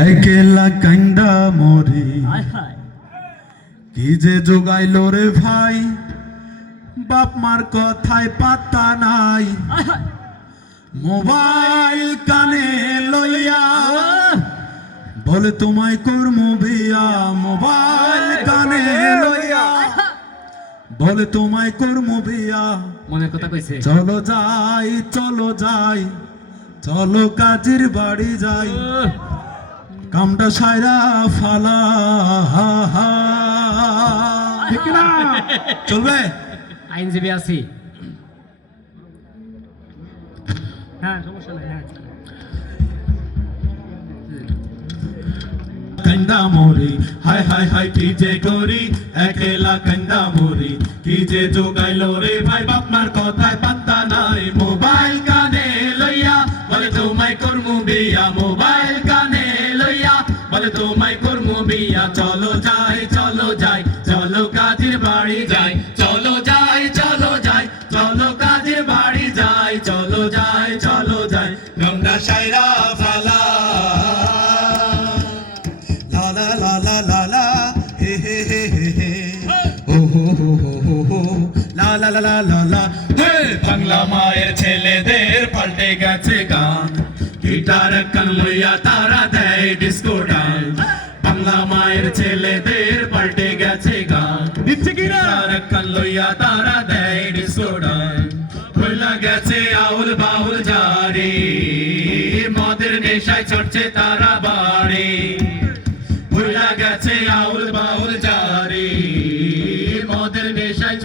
একলা কান্দা মরে। কি যে যোগাইল রে ভাই বাপ মার কথায় পাত্তা নাই। মোবাইল কানে লইয়া বলে তোমায় করমু বিয়া? মোবাইল কানে লইয়া বলে তোমায় করমু বিয়া? মনের কথা কইছে। চলো যাই চলো যাই চলো কাজের বাড়ি যাই! কামটা সাইরা ফালা ঠিক না চলবে? আইনজীবী আছি। হ্যাঁ সমস্যা নাই হ্যাঁ। কান্দা মরি হায় হায় হায় কি যে করি? একলা কান্দা মরি কি যে যোগাইলো রে ভাই বাপমার কথায় বলে তোমায় করমু বিয়া চলো যাই চলো যাই, চলো কাজের বাড়ি যাই। চলো যাই চলো যাই, চলো কাজের বাড়ি যাই। চলো যাই চলো যাই গঙ্গা সাইরা la la la la la. Bangla মায়ের ছেলেদের পাল্টে গেছে গান। গিটার কান লইয়া তারা ডিস্কো ডান্স বাংলা মায়ের ছেলেদের পাল্টে গেছে গান। দিচ্ছে কি না? রাখান লইয়া তারা দেয় ডিস্কো ডান্স খোলা গেছে আউল বাউল জারি। মদের নেশায় চড়ছে তারা বাড়ি। ভুলা গেছে আউল বাউল জারি। মদের নেশায়